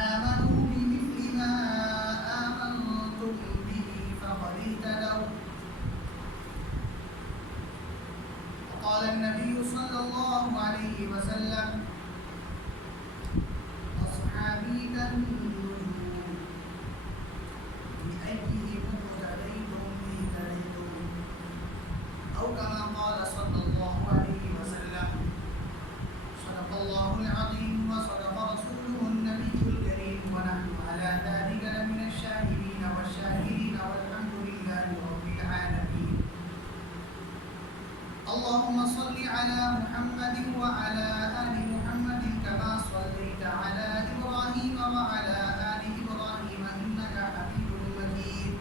آمنوا بمثل ما آمنتم به فقد اهتدوا. وقال النبي صلى الله عليه وسلم أصحابي كالنجوم بأيهم اقتديتم اهتديتم، أو كما قال صلى الله عليه وسلم. صدق الله العظيم وصدق رسوله النبي الكريم، ونحن على ذلك لمن الشاهدين والشاكرين، والحمد لله رب العالمين. اللهم صل على محمد وعلى آل محمد كما صليت على إبراهيم وعلى آل إبراهيم إنك حميد مجيد.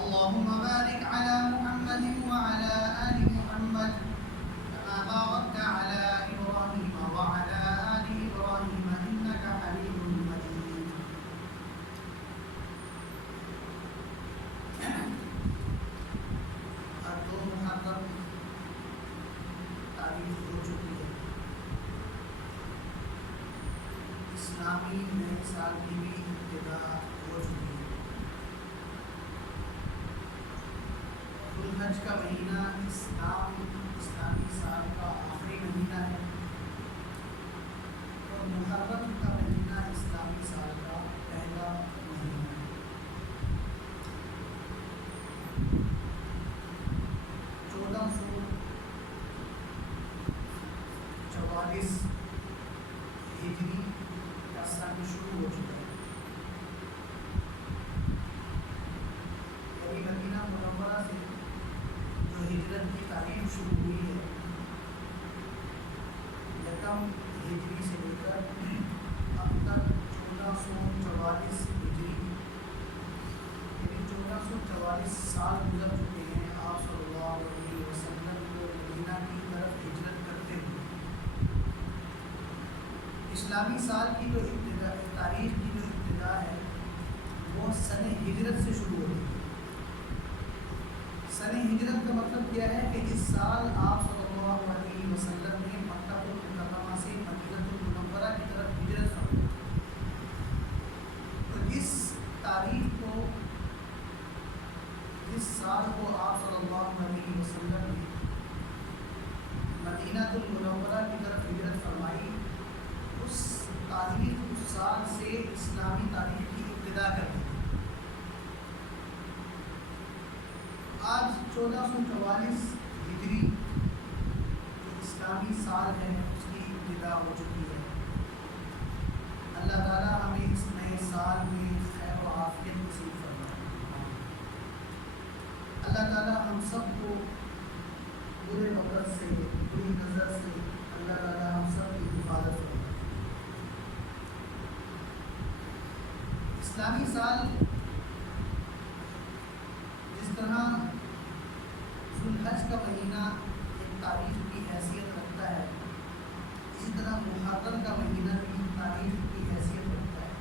اللهم بارك على محمد وعلى آل محمد كما باركت على إبراهيم وعلى آل إبراهيم إنك حميد مجيد. تاریخ ہو چکی ہے، اسلامی نئے سال کی بھی ابتدا ہو چکی ہے. ذو الحج کا مہینہ اسلامی سال کا آخری مہینہ ہے، اور محرم کا مہینہ اسلامی سال کا پہلا مہینہ ہے. 1444 ہجری کا سن شروع ہو چکا ہے. یعنی مدینہ منورہ سے جو ہجرت کی تاریخ شروع ہوئی ہے، یکم ہجری سے لے کر اب تک 1444 ہجری، یعنی 1444 سال گزر چکے ہیں آپ صلی اللہ علیہ وسلم کو مدینہ کی طرف ہجرت کرتے ہوئے. اسلامی سال کی جو ابتدا، تاریخ کی جو ابتدا ہے وہ سن ہجرت سے شروع ہوتی ہے. سن ہجرت کا مطلب کیا ہے کہ اس سال آپ صلی اللہ علیہ وسلم نے مکہ المکرمہ سے مدینہ المنورہ کی طرف ہجرت فرمائی. تو اس تاریخ کو، اس سال کو آپ صلی اللہ علیہ وسلم نے مدینہ المنورہ کی طرف ہجرت فرمائی. اس تاریخ، اس سال سے اسلامی تاریخ کی ابتدا کر دی. آج 1444 ہجری جو اسلامی سال ہے اس کی ابتدا ہو چکی ہے. اللہ تعالیٰ ہمیں اس نئے سال میں خیر و عافیت نصیب فرمائے. اللہ تعالیٰ ہم سب کو برے وقت سے، بری نظر سے اللہ تعالیٰ ہم سب کی حفاظت فرمائے. اسلامی سال جس طرح ذو الحج کا مہینہ ایک تاریخ کی حیثیت رکھتا ہے، اسی طرح محرم کا مہینہ بھی تاریخ کی حیثیت رکھتا ہے.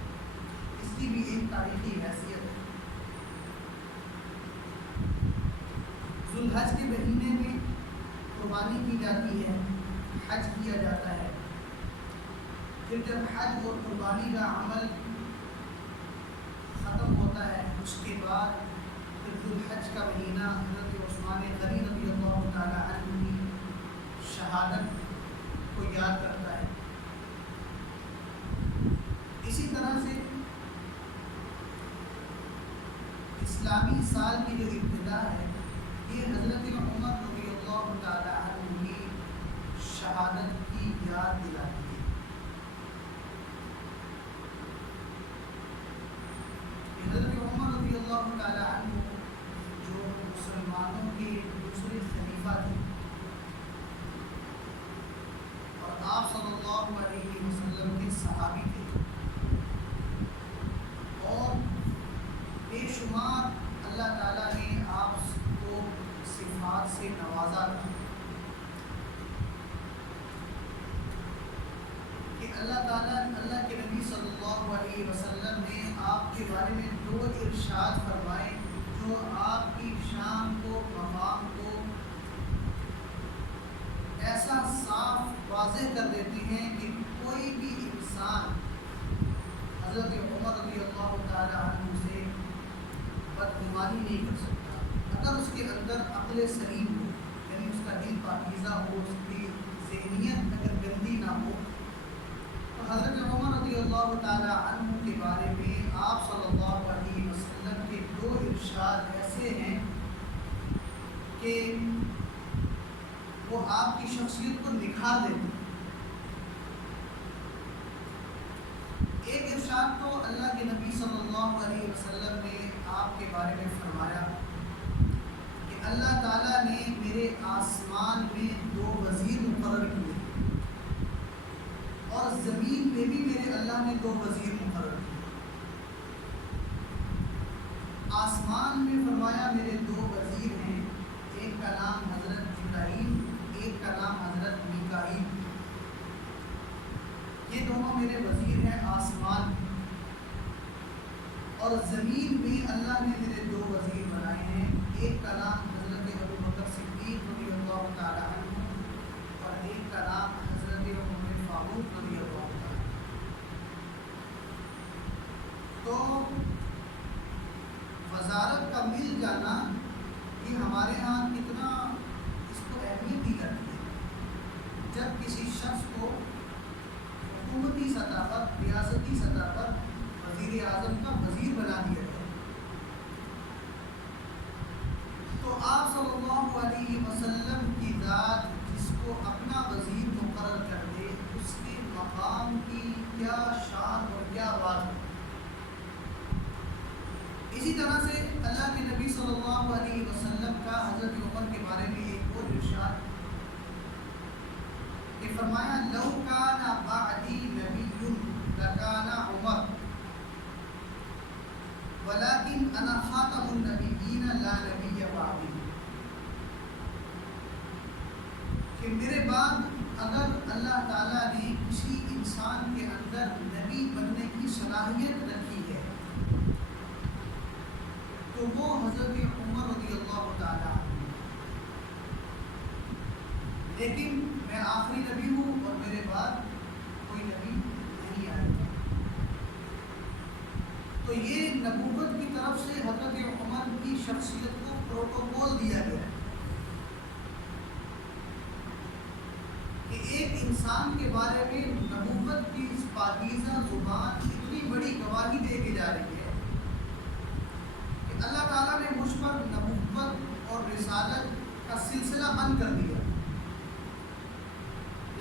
اس کی بھی ایک تاریخی حیثیت ہے. ذو الحج کے مہینے میں قربانی کی جاتی ہے، حج کیا جاتا ہے. پھر جب حج اور قربانی کا عمل ختم ہوتا ہے، اس کے بعد پھر ذو الحج کا مہینہ حضرت عثمان غنی رضی اللہ تعالیٰ عنہ کی شہادت کو یاد کرتا ہے. اسی طرح سے اسلامی سال کی جو ابتدا ہے یہ حضرت عمر رضی اللہ تعالیٰ عنہ کی شہادت کی یاد دلاتی ہے. حضرت عمر رضی اللہ تعالیٰ عنہ جو مسلمانوں کے دوسرے خلیفہ تھے اور آپ صلی اللہ علیہ وسلم کے صحابی تھے، اور بے شمار اللہ تعالیٰ نے آپ کو صفات سے نوازا تھا کہ اللہ تعالیٰ، اللہ کے نبی صلی اللہ علیہ وسلم نے آپ کے بارے میں 2 ارشاد فرمائے جو آپ کی شان کو، مقام کو ایسا صاف واضح کر دیتے ہیں کہ کوئی بھی انسان حضرت عمر رضی اللہ تعالی عنہ سے بدگمانی نہیں کر سکتا اگر اس کے اندر عقل سلیم ہو، یعنی اس کا دل پاکیزہ ہو، اس کی ذہنیت اگر گندی نہ ہو. تو حضرت عمر رضی اللہ تعالی عنہ کے بارے میں آپ صلی اللہ علیہ وسلم کے دو ارشاد ایسے ہیں کہ وہ آپ کی شخصیت کو نکھار دیتے ہیں. ایک ارشاد تو اللہ کے نبی صلی اللہ علیہ وسلم نے آپ کے بارے میں فرمایا کہ اللہ تعالیٰ نے میرے آسمان میں دو وزیر مقرر کیے اور زمین میں بھی میرے اللہ نے دو وزیر مقرر کیے. آسمان میں فرمایا میرے دو وزیر ہیں، ایک کا نام حضرت جبرائیل، ایک کا نام حضرت میکائیل. یہ دونوں میرے وزیر ہیں آسمان میں. اور زمین میں اللہ نے میرے دو وزیر بنائے ہیں، ایک کا نام حضرت ابوبکر صدیق رضی اللہ تعالیٰ عنہ اور ایک کا نام حضرت عمر فاروق رضی اللہ تعالیٰ عنہ. تو وزارت کا مل جانا یہ ہمارے ہاں کتنا اس کو اہمیت دی جاتی ہے. جب کسی شخص کو حکومتی سطح پر، ریاستی سطح پر وزیر اعظم کا وزیر بنا دیا جائے تو آپ صلی اللہ علیہ وسلم کی ذات جس کو اپنا وزیر مقرر کر دے اس کے مقام کی کیا شان اور کیا بات ہے. اسی طرح سے اللہ کے نبی صلی اللہ علیہ وسلم کا حضرت عمر کے بارے میں ایک اور ارشاد کہ فرمایا لو کان بعدی نبی لکان عمر ولکن انا خاتم النبیین لا نبی بعدی. کہ میرے بعد اگر اللہ تعالیٰ نے کسی انسان کے اندر نبی بننے کی صلاحیت رکھی ہے تو وہ حضرت عمر رضی اللہ تعالیٰ عنہ. لیکن میں آخری نبی ہوں اور میرے بعد کوئی نبی نہیں آئے گا. تو یہ نبوت کی طرف سے حضرت عمر کی شخصیت کو پروٹوکول دیا گیا ہے کہ ایک انسان کے بارے میں نبوت کی اس پاکیزہ زبان اتنی بڑی گواہی دے کے جا رہی ہے کہ اللہ تعالیٰ نے مجھ پر نبوت اور رسالت کا سلسلہ بند کر دیا،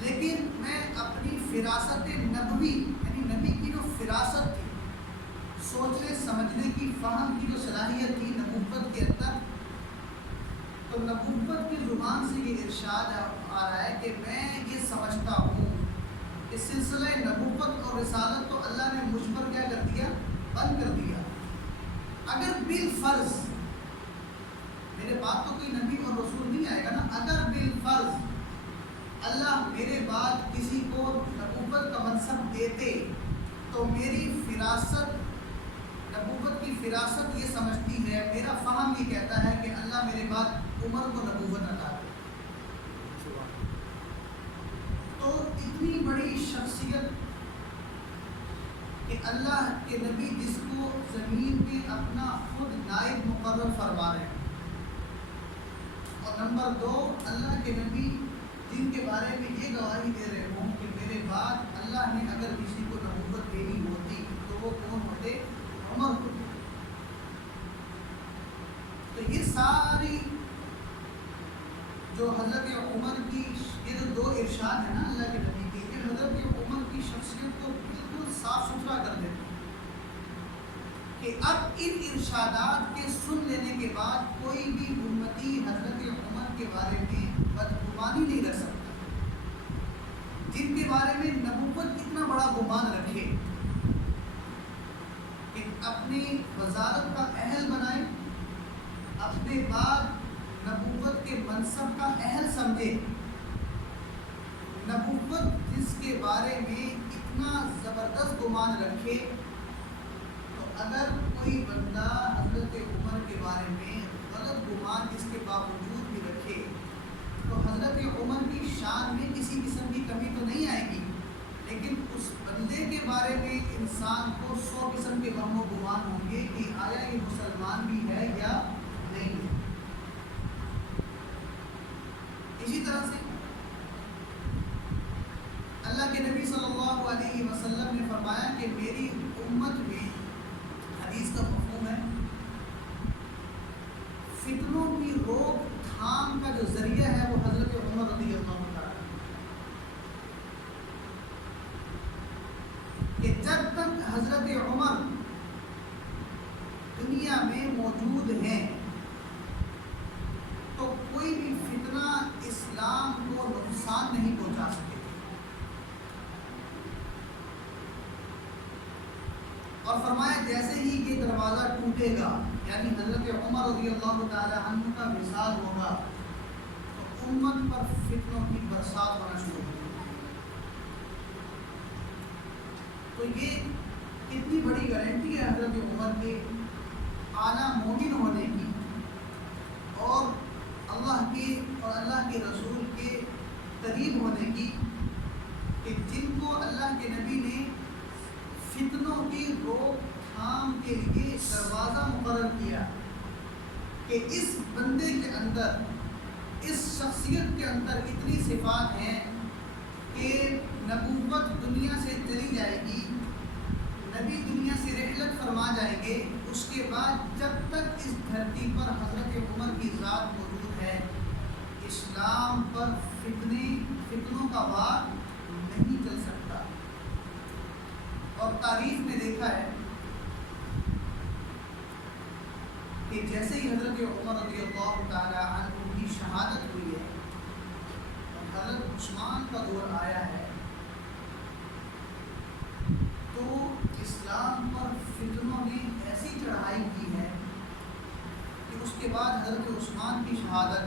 لیکن میں اپنی فراست نبوی یعنی نبی کی جو فراست تھی، سوچنے سمجھنے کی، فہم کی جو صلاحیت تھی نبوت کے اندر، تو نبوت کی زبان سے یہ ارشاد آ رہا ہے کہ میں یہ سمجھتا ہوں کہ سلسلہ نبوت اور رسالت تو اللہ نے مجھ پر کیا کر دیا، بند کر دیا. اگر بالفرض میرے بعد تو کوئی نبی اور رسول نہیں آئے گا نا، اگر بالفرض اللہ میرے بعد کسی کو نبوت کا منصب دیتے تو میری فراست، نبوت کی فراست یہ سمجھتی ہے، میرا فہم یہ کہتا ہے کہ اللہ میرے بعد عمر کو نبوت عطا کرے. تو اتنی بڑی شخصیت کہ اللہ کے نبی جس کو زمین پہ اپنا خود نائب مقرر فرما رہے ہیں، اور نمبر دو اللہ کے نبی جن کے بارے میں یہ گواہی دے رہے ہوں کہ میرے بعد اللہ نے اگر کسی کو نبوت دینی ہوتی تو وہ کون ہوتے، عمر ہوتے. تو یہ ساری جو حضرت عمر کی یہ جو دو ارشاد ہیں نا اللہ کے نبی کے، یہ حضرت عمر کی شخصیت کو بالکل صاف ستھرا کر دیتے ہیں کہ اب ان ارشادات کے سن لینے کے بعد کوئی بھی امتی حضرت عمر کے بارے میں بدگمانی نہیں رکھ سکتا. جن کے بارے میں نبوت اتنا بڑا گمان رکھے کہ اپنی وزارت کا اہل بنائے، اپنے بعد نبوت کے منصب کا اہل سمجھے، نبوت جس کے بارے میں اتنا زبردست گمان رکھے، تو اگر کوئی بندہ حضرت عمر کے بارے میں غلط گمان اس کے باوجود بھی رکھے تو حضرت عمر کی شان میں کسی قسم کی کمی تو نہیں آئے گی، لیکن اس بندے کے بارے میں انسان کو 100 قسم کے وہم و گمان ہوں گے کہ آیا یہ مسلمان بھی ہے یا نہیں ہے۔ اسی طرح سے اللہ کے نبی صلی اللہ علیہ وسلم نے فرمایا کہ میری امت میں، حدیث کا مفہوم ہے، فتنوں کی روک تھام کا جو ذریعہ ہے وہ حضرت عمر رضی اللہ تعالیٰ، کہ جب تک حضرت عمر دنیا میں موجود ہیں تو کوئی بھی فتنہ اسلام کو نقصان نہیں پہنچا سکے۔ اور فرمایا جیسے ہی یہ دروازہ ٹوٹے گا، یعنی حضرت عمر رضی اللہ تعالی عنہ کا وصال ہوگا، تو امت پر فتنوں کی برسات ہونا شروع ہوگی۔ تو یہ کتنی بڑی گارنٹی ہے حضرت عمر کے اعلیٰ مومن ہونے کی، اور اللہ کے رسول کے قریب ہونے کی، کہ جن کو اللہ کے نبی نے فتنوں کی روک تھام کے لیے دروازہ مقرر کیا، کہ اس بندے کے اندر، اس شخصیت کے اندر اتنی صفات ہیں کہ نبوت دنیا سے چلی جائے گی، نبی دنیا سے رحلت فرما جائیں گے، اس کے بعد جب تک اس دھرتی پر حضرت عمر کی ذات موجود ہے، اسلام پر فتنوں کا وار نہیں چل سکتا۔ اور تاریخ میں دیکھا ہے کہ جیسے ہی حضرت عمر رضی اللہ تعالی عنہ کی شہادت ہوئی ہے اور حضرت عثمان کا دور آیا ہے، تو اسلام پر فتنوں نے ایسی چڑھائی کی ہے کہ اس کے بعد حضرت عثمان کی شہادت،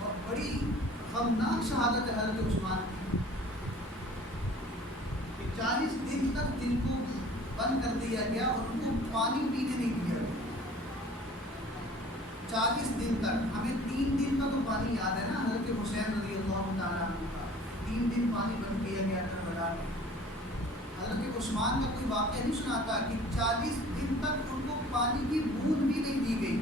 اور بڑی غمناک شہادت ہے حضرت عثمان کی، 40 دن تک جن کو بند کر دیا گیا اور ان کو پانی پینے نہیں دیا گیا۔ 40 دن تک، ہمیں 3 دن کا تو پانی یاد ہے نا، حضرت حسین رضی اللہ تعالیٰ عنہ کا 3 دن پانی بند کیا گیا کربلا میں۔ حضرت عثمان کا کوئی واقعہ نہیں سناتا کہ 40 دن تک ان کو پانی کی بوند بھی نہیں دی گئی،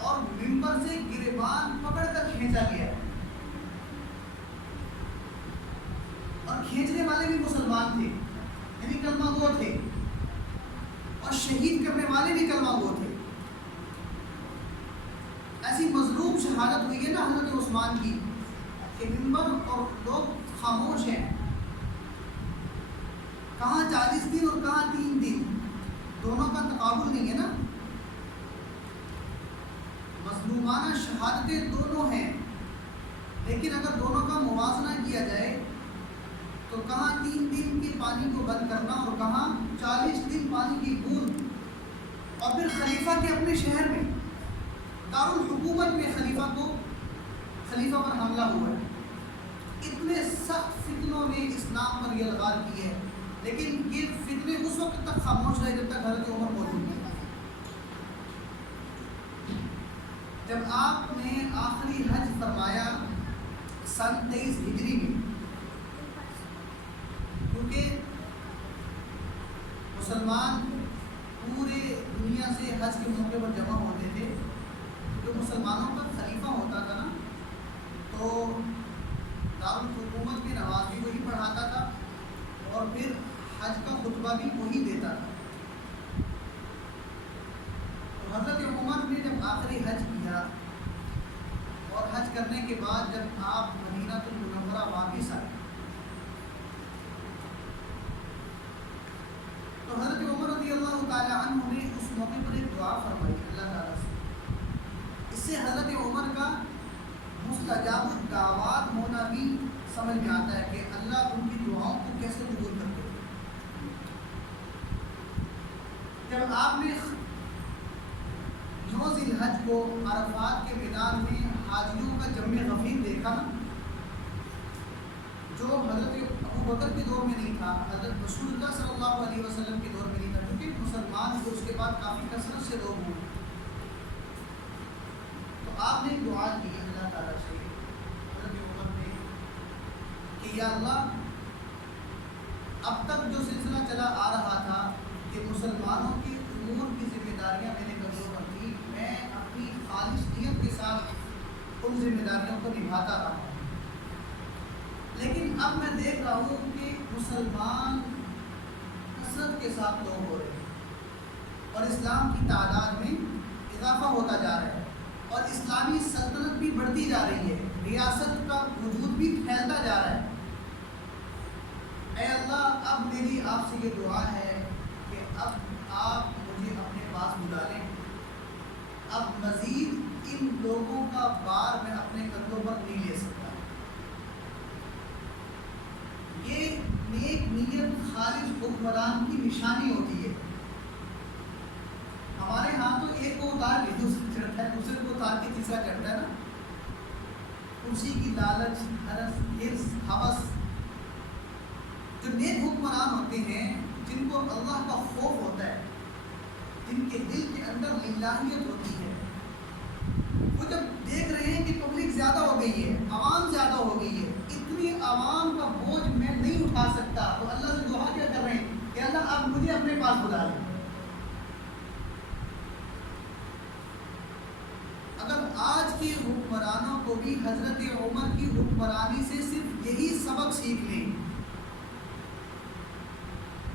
اور ممبر سے گریبان پکڑ کر کھینچا گیا، اور کھینچنے والے بھی مسلمان تھے، یعنی کلمہ گو تھے، اور شہید کرنے والے بھی کلمہ گو تھے۔ ایسی مظلوم شہادت ہوئی ہے نا حضرت عثمان کی کہ ممبر اور لوگ خاموش ہیں، کہاں 40 دن اور کہاں 3 دن، دونوں کا تقابل نہیں ہے نا، مظلومانہ شہادتیں دونوں ہیں، لیکن اگر دونوں کا موازنہ کیا جائے تو کہاں 3 دن کے پانی کو بند کرنا اور کہاں 40 دن پانی کی بوند، اور پھر خلیفہ کے اپنے شہر میں، دارالحکومت میں خلیفہ پر حملہ ہوا ہے۔ اتنے سخت فتنوں نے اسلام پر یلغار کی ہے، لیکن یہ فتنے اس وقت تک خاموش رہے جب تک حضرت عمر موجود تھے۔ جب آپ نے آخری حج فرمایا سن 23 ہجری میں، کیونکہ مسلمان پورے دنیا سے حج کے موقع پر جمع ہوتے تھے، جو مسلمانوں کا خلیفہ ہوتا تھا نا، تو دارالحکومت کے نواز بھی وہی پڑھاتا تھا اور پھر حج کا خطبہ بھی وہی دیتا تھا۔ تو حضرت عمر نے جب آخری حج کیا اور حج کرنے کے بعد جب آپ مدینہ المنورہ واپس آئے، تو حضرت عمر رضی اللہ تعالی عنہ نے اس موقع پر ایک دعا فرمائی اللہ تعالیٰ سے۔ اس سے حضرت عمر کا مستجاب الدعوات ہونا بھی سمجھ میں آتا ہے کہ اللہ ان کی دعاؤں کو کیسے قبول کرتے ہیں۔ جب آپ نے 9 ذی الحج کو عرفات کے میدان میں حاجیوں کا جمع غفیر دیکھا، جو حضرت ابوبکر کے دور میں نہیں تھا، حضرت رسول اللہ صلی اللہ علیہ وسلم کے دور میں نہیں تھا، کیونکہ مسلمان کو اس کے بعد کافی کثرت سے لوگ ہوئے، تو آپ نے دعا کی اللہ تعالیٰ سے، حضرت کہ یا اللہ اب تک جو سلسلہ چلا آ رہا تھا کہ مسلمانوں کی امور کی ذمہ داریاں میرے کندھوں پر تھی، میں اپنی خالص نیت کے ساتھ ان ذمہ داریوں کو نبھاتا رہا ہوں، لیکن اب میں دیکھ رہا ہوں کہ مسلمان کثرت کے ساتھ لوگ ہو رہے ہیں اور اسلام کی تعداد میں اضافہ ہوتا جا رہا ہے اور اسلامی سلطنت بھی بڑھتی جا رہی ہے، ریاست کا وجود بھی پھیلتا جا رہا ہے۔ اے اللہ اب میری آپ سے یہ دعا ہے کہ اب آپ مجھے اپنے پاس بلا لیں، اب مزید ان لوگوں کا بار میں اپنے کندھوں پر نہیں لے سکتا۔ یہ نیک نیت خالص حکمران کی نشانی ہوتی ہے۔ ہمارے ہاں تو ایک کو اتار کے دوسرا چڑھتا ہے، دوسرے کو اتار کے تیسرا چڑھتا ہے نا، کرسی کی لالچ، حرص، ہوس۔ جو نیک حکمران ہوتے ہیں، جن کو اللہ کا خوف ہوتا ہے، جن کے دل کے اندر للہیت ہوتی ہے، وہ جب دیکھ رہے ہیں کہ پبلک زیادہ ہو گئی ہے، عوام زیادہ ہو گئی ہے، اتنی عوام کا بوجھ میں نہیں اٹھا سکتا، تو اللہ سے دعا کیا کر رہے ہیں کہ اللہ آپ مجھے اپنے پاس بلا لیں۔ اگر آج کے حکمرانوں کو بھی حضرت عمر کی حکمرانی سے صرف یہی سبق سیکھ لیں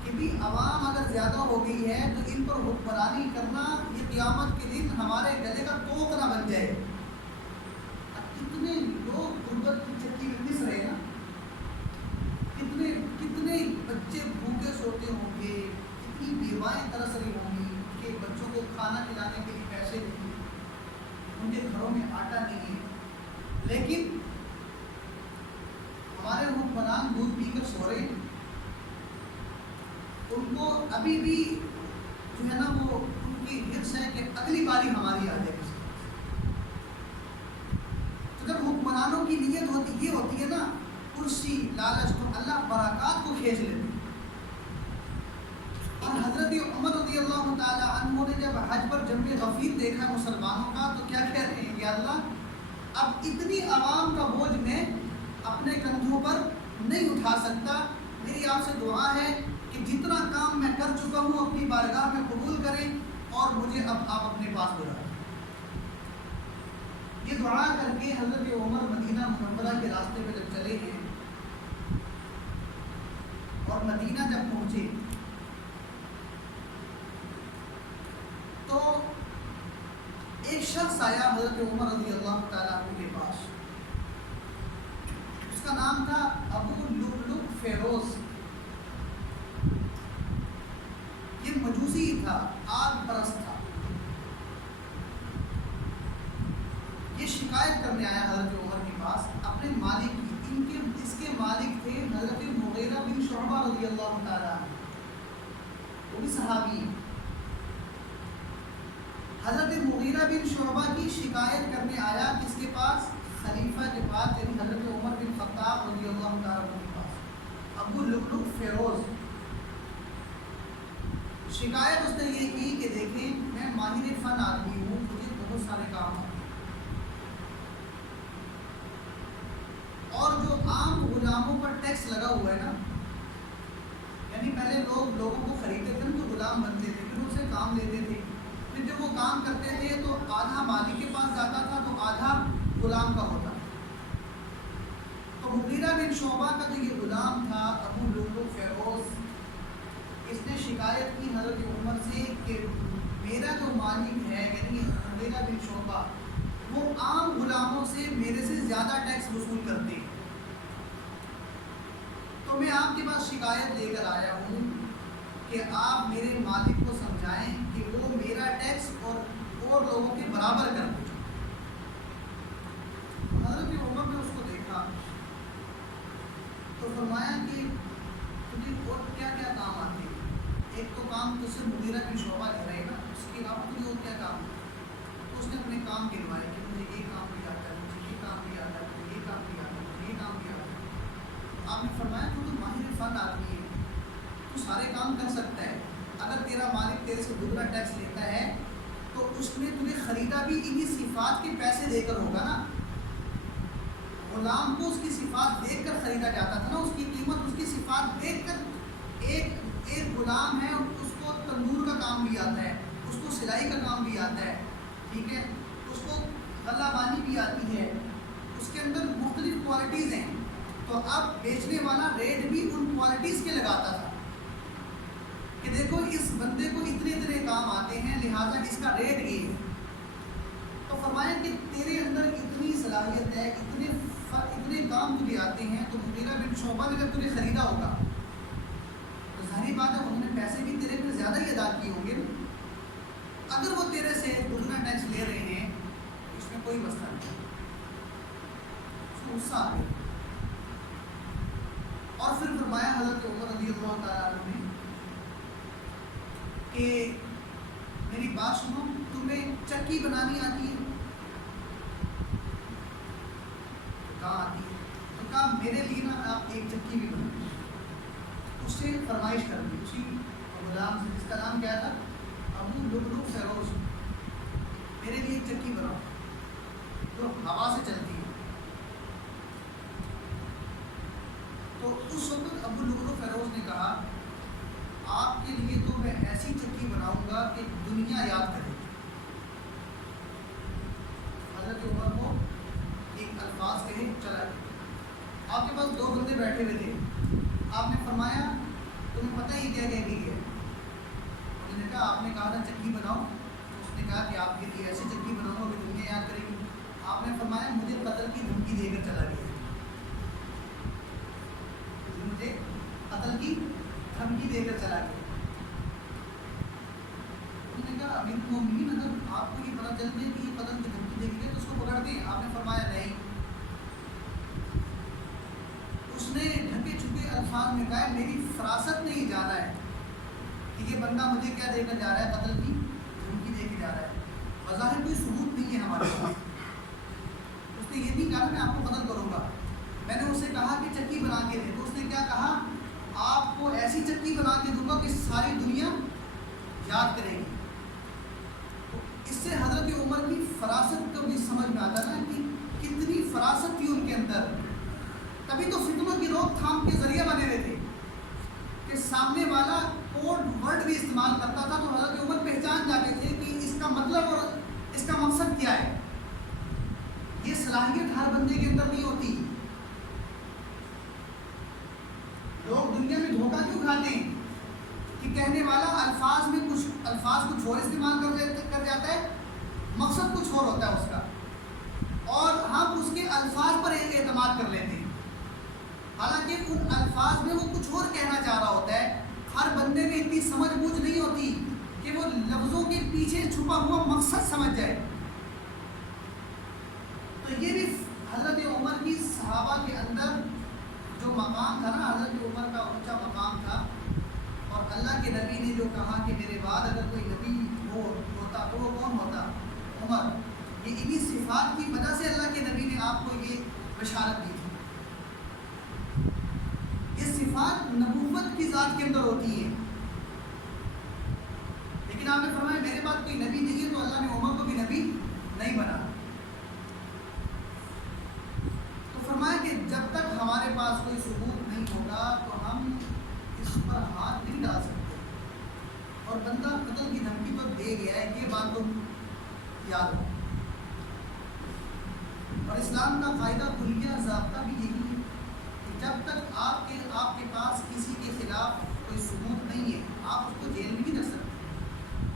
کہ بھی عوام اگر زیادہ ہو گئی ہے تو ان پر حکمرانی کرنا یہ قیامت کے دن ہمارے گلے کا توق نہ بن جائے۔ کتنے لوگ غربت کی چکی میں پس رہے نا، کتنے بچے بھوکے سوتے ہوں گے، کتنی بیوائیں ترس رہی ہوں گی کہ بچوں کو کھانا کھلانے کے لیے پیسے نہیں، ان کے گھروں میں آٹا نہیں ہے، لیکن ہمارے حکمران دودھ پی کر سو رہے ہیں۔ ان کو ابھی بھی جو ہے نا وہ ان کی حرص ہے کہ اگلی باری ہماری آ جائے۔ تو جب حکمرانوں کی نیت یہ ہوتی ہے نا کرسی لالچ، تو اللہ برکات کو کھینچ لیتے ہیں۔ اور حضرت عمر رضی اللہ تعالی عنہ نے جب حج پر جمع غفیر دیکھا مسلمانوں کا تو کیا کہہ رہے ہیں کہ اللہ اب اتنی عوام کا بوجھ میں اپنے کندھوں پر نہیں اٹھا سکتا، میری آپ سے دعا ہے کہ جتنا کام میں کر چکا ہوں اپنی بارگاہ میں قبول کریں اور مجھے اب آپ اپنے پاس بلائیں۔ یہ دعا کر کے حضرت عمر مدینہ منورہ کے راستے پہ جب چلے ہیں اور مدینہ جب پہنچے تو ایک شخص آیا حضرت عمر رضی اللہ تعالیٰ عنہ کے پاس، اس کا نام تھا ابو لؤلؤ فیروز۔ یہ مجوسی تھا، آگ پرست تھا۔ یہ شکایت کرنے آیا حضرت عمر کے پاس اپنے مالک کی۔ اس کے مالک تھے حضرت مغیرہ بن شعبہ رضی اللہ تعالیٰ عنہ، وہ بھی صحابی ہیں۔ حضرت مغیرہ بن شعبہ کی شکایت کرنے آیا کس کے پاس؟ خلیفہ کے پاس، یعنی حضرت عمر بن خطاب رضی اللہ تعالیٰ عنہ کے پاس، ابو لؤلؤ فیروز۔ شکایت اس نے یہ کی کہ دیکھیں میں ماہر فن آدمی ہوں، مجھے بہت سارے کام ہیں، اور جو عام غلاموں پر ٹیکس لگا ہوا ہے نا، یعنی پہلے لوگ لوگوں کو خریدتے تھے تو غلام بنتے تھے، پھر ان سے کام لیتے تھے، پھر جب وہ کام کرتے تھے تو آدھا مالک کے پاس جاتا تھا تو آدھا غلام کا ہوتا۔ تو مغیرہ بن شعبہ کا جو یہ غلام تھا ابو لؤلؤ فیروز، اس نے شکایت کی حضرت عمر سے کہ میرا جو مالک ہے یعنی مغیرہ بن شعبہ، وہ عام غلاموں سے میرے سے زیادہ ٹیکس وصول کرتے ہیں، تو میں آپ کے پاس شکایت لے کر آیا ہوں کہ آپ میرے مالک کو سمجھائیں کہ وہ میرا ٹیکس اور لوگوں کے برابر کر دیں۔ حضرت عمر نے اس کو دیکھا تو فرمایا کہ تجھے اور کیا کیا کام آتے ہیں؟ ایک تو کام تو صرف مغیرہ بن شعبہ کر رہے نا، اس کے علاوہ تجھے اور کیا کام ہے؟ تو اس نے اپنے کام گنوائے کہ مجھے یہ کام بھی آتا ہے، مجھے یہ کام بھی آتا ہے، مجھے یہ کام بھی آتا ہے، مجھے یہ کام بھی آتا ہے۔ آپ نے فرمایا تو ماہر فن آدمی ہے، تو سارے کام کر سکتا ہے، اگر تیرا مالک تیرے سے دوسرا ٹیکس لیتا ہے تو اس نے تجھے خریدا بھی انہی صفات کے پیسے دے کر ہوگا نا۔ غلام کو اس کی صفات دیکھ کر خریدا جاتا تھا نا، اس کی قیمت اس کی صفات دیکھ کر۔ ایک غلام ہے، اس کو تندور کا کام بھی آتا ہے، اس کو سلائی کا کام بھی آتا ہے، ٹھیک ہے، اس کو غلہ بانی بھی آتی ہے، اس کے اندر مختلف کوالٹیز ہیں۔ تو اب بیچنے والا ریٹ بھی ان کوالٹیز کے لگاتا تھا کہ دیکھو اس بندے کو اتنے اتنے کام آتے ہیں، لہٰذا اس کا ریٹ یہ ہے۔ تو فرمایا کہ تیرے اندر اتنی صلاحیت ہے، اتنے کام تجھے آتے ہیں، تو مغیرہ بن شعبہ نے جب تجھے خریدا ہوگا تو ظاہری بات ہے انہوں نے پیسے بھی تیرے پہ زیادہ ہی ادا کیے ہوں گے۔ اگر وہ تیرے سے دگنا ٹیکس لے رہے ہیں اس میں کوئی مسئلہ نہیں، اس کو غصہ آ گیا۔ اور پھر فرمایا حضرت عمر رضی اللہ تعالیٰ عنہ نے کہ میری بات سنو، تمہیں چکی بنانی آتی ہے؟ کہاں آتی ہے؟ تو کہا میرے لیے نا آپ ایک چکی بھی بنائیں۔ اس سے فرمائش کر دی اسی غلام سے، جس کا نام کیا تھا؟ ابو لؤلؤ فیروز، میرے لیے ایک چکی بناؤ جو ہوا سے چلتی ہے۔ تو اس وقت ابو لؤلؤ فیروز نے کہا آپ کے لیے تو میں ایسی چکی بناؤں گا کہ دنیا یاد کرے۔ حضرت عمر کو ایک الفاظ کہے چلا گیا۔ آپ کے پاس دو بندے بیٹھے ہوئے تھے، آپ نے فرمایا تمہیں پتہ ہی کیا کہہ گئی ہے؟ انہوں نے کہا آپ نے کہا تھا چکی بناؤ، اس نے کہا کہ آپ کے لیے ایسی چکی بناؤں گا کہ دنیا یاد کرے گی۔ آپ نے فرمایا مجھے قتل کی دھمکی دے کر چلا گیا، مجھے قتل کی دھمکی دے کر چلا گیا۔ انہوں نے کہا امیر المومنین اگر آپ کو یہ پتہ چل جائے کہ یہ قتل کی دھمکی دے گیا تو اس کو پکڑ دیں۔ آپ نے فرمایا نہیں۔ اس نے ڈھکے چھپے الفاظ میں کہا میری فراست نے ہی جانا ہے کہ یہ بندہ مجھے کیا دے کر جا رہا ہے، قتل کی دھمکی دے کے جا رہا ہے، بظاہر کوئی ثبوت نہیں ہے ہمارے پاس۔ اس نے یہ بھی کہا میں آپ کو قتل کروں گا۔ میں نے اسے کہا کہ چکی بنا کے دے، تو اس نے کیا کہا آپ کو ایسی چکی بنا کے دوں گا کہ ساری دنیا یاد کرے گی۔ تو اس سے حضرت عمر کی فراست کو بھی سمجھ میں آتا نا کہ کتنی فراست تھی ان کے اندر۔ تبھی تو فتنوں کی روک تھام کے ذریعہ بنے ہوئے تھے کہ سامنے والا کوڈ ورڈ بھی استعمال کرتا تھا تو حضرت عمر پہچان جاتے تھے کہ اس کا مطلب اور اس کا مقصد کیا ہے۔ یہ صلاحیت ہر بندے کے اندر نہیں ہوتی۔ لوگ دنیا میں دھوکہ کیوں کھاتے ہیں کہ کہنے والا الفاظ کچھ اور استعمال کر جاتا ہے، مقصد کچھ اور ہوتا ہے اس کا، اور ہم اس کے الفاظ پر اعتماد کر لیتے ہیں، حالانکہ ان الفاظ میں وہ کچھ اور کہنا چاہ رہا ہوتا ہے۔ ہر بندے میں اتنی سمجھ بوجھ نہیں ہوتی کہ وہ لفظوں کے پیچھے چھپا ہوا مقصد سمجھ جائے۔ تو یہ بھی حضرت عمر کی صحابہ کے اندر جو مقام تھا نا، حضرت عمر کا اونچا مقام تھا، اور اللہ کے نبی نے جو کہا کہ میرے بعد اگر کوئی نبی ہوتا تو وہ کون ہوتا؟ عمر۔ یہ انہی صفات کی وجہ سے اللہ کے نبی نے آپ کو یہ بشارت دی تھی۔ یہ صفات نبوت کی ذات کے اندر ہوتی ہیں، لیکن آپ نے فرمایا میرے بعد کوئی نبی نہیں ہے، تو اللہ نے عمر کو بھی نبی نہیں بنا۔ تو فرمایا کہ جب تک ہمارے پاس کوئی ثبوت نہیں ہوگا تو ہم اس پر ہاتھ نہیں ڈال سکتے۔ اور بندہ قتل کی دھمکی تو دے گیا ہے، یہ بات تو یاد ہو۔ اور اسلام کا قاعدہ کلیہ ضابطہ بھی یہی ہے کہ جب تک آپ کے پاس کسی کے خلاف کوئی ثبوت نہیں ہے، آپ اس کو جیل میں نہیں رکھ سکتے،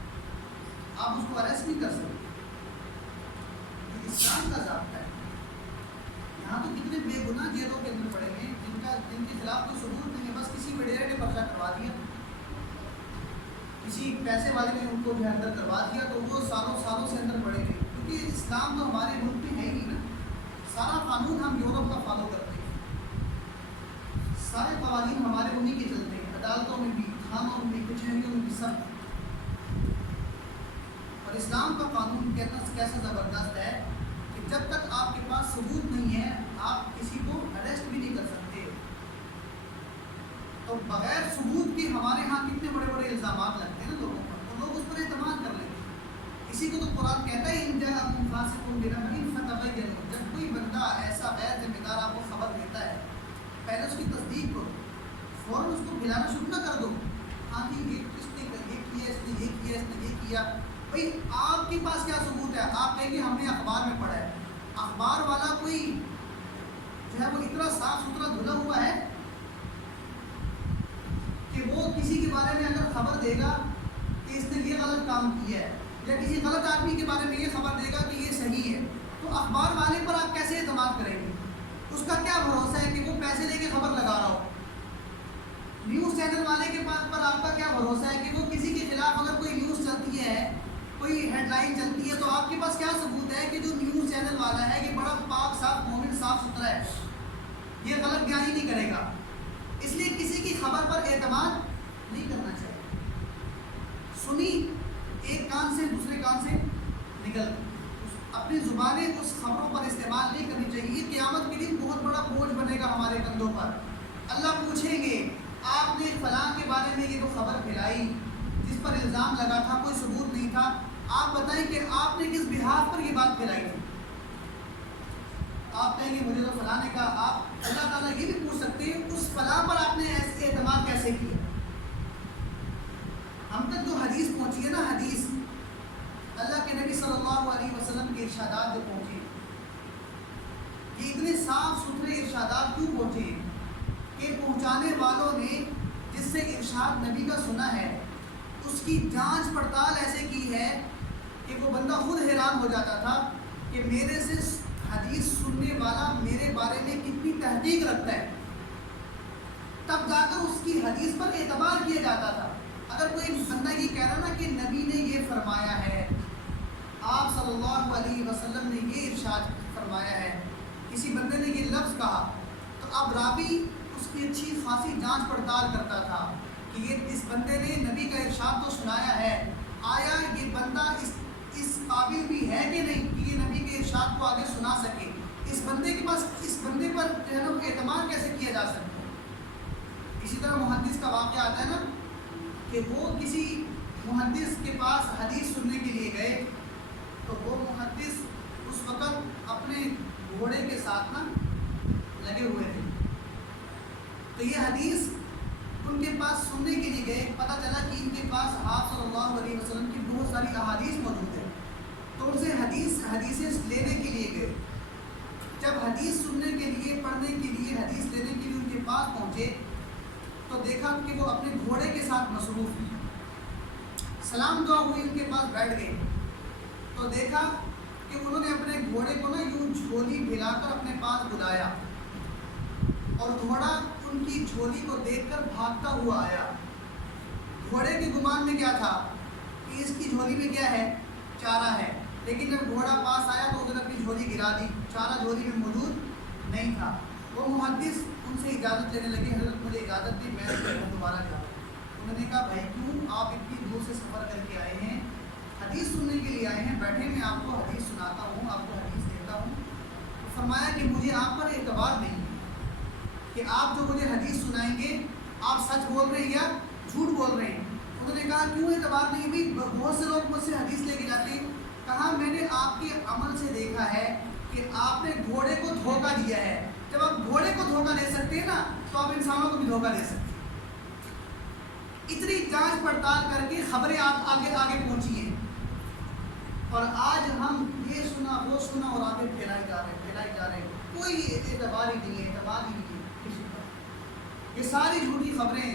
آپ اس کو اریسٹ نہیں کر سکتے۔ یہ اسلام کا ضابطہ ہے۔ یہاں تو کتنے بے گناہ جیلوں کے اندر پڑے ہیں جن کے خلاف کوئی ثبوت نہیں ہے، بس کسی وڈیرے نے پرچہ کروا دیا، کسی پیسے والے نے ان کو جو ہے اندر کروا دیا، تو وہ سالوں سے اندر پڑے گئے، کیونکہ اسلام تو ہمارے ملک میں ہے ہی نہیں نا۔ سارا قانون ہم یورپ کا فالو کرتے ہیں، سارے قوانین ہمارے انہی کے چلتے ہیں، عدالتوں میں بھی، تھانوں میں بھی، کچہریوں میں بھی، سب۔ اور اسلام کا قانون کیسا زبردست ہے کہ جب تک آپ کے پاس ثبوت نہیں ہے آپ کسی کو اریسٹ بھی نہیں کر سکتے۔ تو بغیر ثبوت کے ہمارے ہاں کتنے بڑے بڑے الزامات لگتے ہیں نا لوگوں پر، تو لوگ اس پر اعتماد کر لیتے ہیں۔ اسی کو تو قرآن کہتا ہے ان جاءکم فاسق بنبأ فتبینوا، جب کوئی بندہ ایسا غیر ذمہ دار آپ کو خبر دیتا ہے پہلے اس کی تصدیق کرو، فوراً اس کو پھیلانا شروع نہ کر دو، ہاں جی یہ اس نے یہ کیا، اس نے یہ کیا، اس نے یہ کیا. بھائی آپ کے پاس کیا ثبوت ہے؟ آپ کہیں گے ہم نے اخبار میں پڑھا ہے. اخبار والا کوئی جو ہے وہ اتنا صاف ستھرا دھلا ہوا ہے کہ وہ کسی کے بارے میں اگر خبر دے گا کہ اس نے یہ غلط کام کیا ہے، یا کسی غلط آدمی کے بارے میں یہ خبر دے گا کہ یہ صحیح ہے، تو اخبار والے پر آپ کیسے اعتماد کریں گے؟ اس کا کیا بھروسہ ہے کہ وہ پیسے دے کے خبر لگا رہا ہو؟ نیوز چینل والے کے پاس پر آپ کا کیا بھروسہ ہے کہ وہ کسی کے خلاف اگر کوئی نیوز چلتی ہے، کوئی ہیڈ لائن چلتی ہے، تو آپ کے پاس کیا ثبوت ہے کہ جو نیوز چینل والا ہے یہ بڑا پاک صاف مومن صاف ستھرا ہے، یہ غلط بیانی نہیں کرے گا؟ اس لیے کسی کی خبر پر اعتماد نہیں کرنا چاہیے. سنی ایک کان سے دوسرے کان سے نکل، اپنی زبانیں اس خبروں پر استعمال نہیں کرنی چاہیے. قیامت کے دن بہت بڑا بوجھ بنے گا ہمارے کندھوں پر. اللہ پوچھیں گے آپ نے فلاں کے بارے میں یہ جو خبر پھیلائی جس پر الزام لگا تھا، کوئی ثبوت نہیں تھا، آپ بتائیں کہ آپ نے کس بحاف پر یہ بات پھیلائی تھی؟ آپ کہیں گے مجھے تو فلاں نے کہا. آپ اللہ تعالیٰ یہ بھی پوچھ سکتے ہیں اس فلاں پر آپ نے ایسے اعتماد کیسے کیا؟ ہم تک جو حدیث پہنچی ہے نا، حدیث اللہ کے نبی صلی اللہ علیہ وسلم کے ارشادات جو پہنچے، یہ اتنے صاف ستھرے ارشادات کیوں پہنچے کہ پہنچانے والوں نے جس سے ارشاد نبی کا سنا ہے اس کی جانچ پڑتال ایسے کی ہے کہ وہ بندہ خود حیران ہو جاتا تھا کہ میرے سے حدیث سننے والا میرے بارے میں کتنی تحقیق رکھتا ہے، تب جا کر اس کی حدیث پر اعتبار کیا جاتا تھا. اگر کوئی بندہ یہ کہہ رہا نا کہ نبی نے یہ فرمایا ہے، آپ صلی اللہ علیہ وسلم نے یہ ارشاد فرمایا ہے، کسی بندے نے یہ لفظ کہا، تو اب راوی اس کی اچھی خاصی جانچ پڑتال کرتا تھا کہ یہ اس بندے نے نبی کا ارشاد تو سنایا ہے، آیا یہ بندہ اس قابل بھی ہے کہ نہیں کہ یہ نبی کے ارشاد کو آگے سنا سکے؟ اس بندے کے پاس اس بندے پر جو ہے نا اعتماد کیسے کیا جا سکتا ہے؟ اسی طرح محدث کا واقعہ آتا ہے نا کہ وہ کسی محدث کے پاس حدیث سننے کے لیے گئے، تو وہ محدث اس وقت اپنے گھوڑے کے ساتھ نا لگے ہوئے تھے. تو یہ حدیث ان کے پاس سننے کے لیے گئے، پتہ چلا کہ ان کے پاس آپ صلی اللہ علیہ وسلم کی بہت ساری احادیث موجود ہیں، تو ان سے حدیثیں لینے کے لیے گئے. جب حدیث سننے کے لیے، پڑھنے کے لیے، حدیث لینے کے لیے ان کے پاس پہنچے تو دیکھا کہ وہ اپنے گھوڑے کے ساتھ مصروف ہیں. سلام دعا ہوئی، ان کے پاس بیٹھ گئے تو دیکھا کہ انہوں نے اپنے گھوڑے کو نا یوں جھولی پھیلا کر اپنے پاس بلایا، اور گھوڑا ان کی جھولی کو دیکھ کر بھاگتا ہوا آیا. گھوڑے کے گمان میں کیا تھا کہ اس کی جھولی میں کیا ہے؟ چارہ ہے. لیکن جب گھوڑا پاس آیا تو اس نے اپنی جھولی گرا دی، چارہ جھولی میں موجود نہیں تھا. وہ محدث ان سے اجازت لینے لگے، حضرت مجھے اجازت دی، میں دوبارہ جا رہا ہوں. انہوں نے کہا بھائی کیوں؟ آپ اتنی دور سے سفر کر کے آئے ہیں، حدیث سننے کے لیے آئے ہیں، بیٹھے میں آپ کو حدیث سناتا ہوں، آپ کو حدیث دیتا ہوں. تو فرمایا کہ مجھے آپ پر اعتبار نہیں کہ آپ جو مجھے حدیث سنائیں گے آپ سچ بول رہے ہیں یا جھوٹ بول رہے ہیں. انہوں نے کہا کیوں اعتبار نہیں؟ بھی بہت سے لوگ مجھ سے حدیث لے کے جاتے ہیں. کہا میں نے آپ کے عمل سے دیکھا ہے کہ آپ نے گھوڑے کو دھوکہ دیا ہے. جب آپ گھوڑے کو دھوکہ دے سکتے ہیں نا تو آپ انسانوں کو بھی دھوکہ دے سکتے ہیں. اتنی جانچ پڑتال کر کے خبریں آپ آگے پہنچی ہیں، اور آج ہم یہ سنا وہ سنا اور آگے پھیلائے جا رہے ہیں. کوئی اعتبار ہی نہیں ہے، اعتبار ہی نہیں ہے کسی پر. یہ ساری جھوٹی خبریں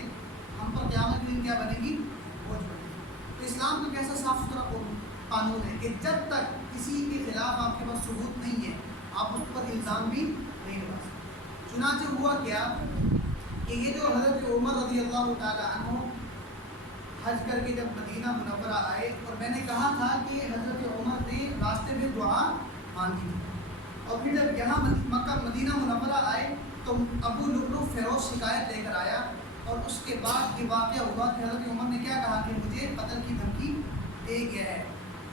ہم پر قیامت کے دن کیا بنے گی؟ بوجھ بنے گی. تو اسلام کا کیسا صاف ستھرا قانون ہے کہ جب تک کسی کے خلاف آپ کے پاس ثبوت نہیں ہے آپ اس پر الزام بھی نہیں لگا سکتے. چنانچہ ہوا کیا کہ یہ جو حضرت عمر رضی اللہ تعالیٰ عنہ حج کر کے جب مدینہ منورہ آئے، اور میں نے کہا تھا کہ حضرت عمر نے راستے میں دعا مانگی تھی، اور پھر جب یہاں مکہ مدینہ منورہ آئے تو ابو لؤلؤ فیروز شکایت لے کر آیا، اور اس کے بعد یہ واقعہ ہوا کہ حضرت عمر نے کیا کہا کہ مجھے قتل کی دھمکی دے گیا ہے.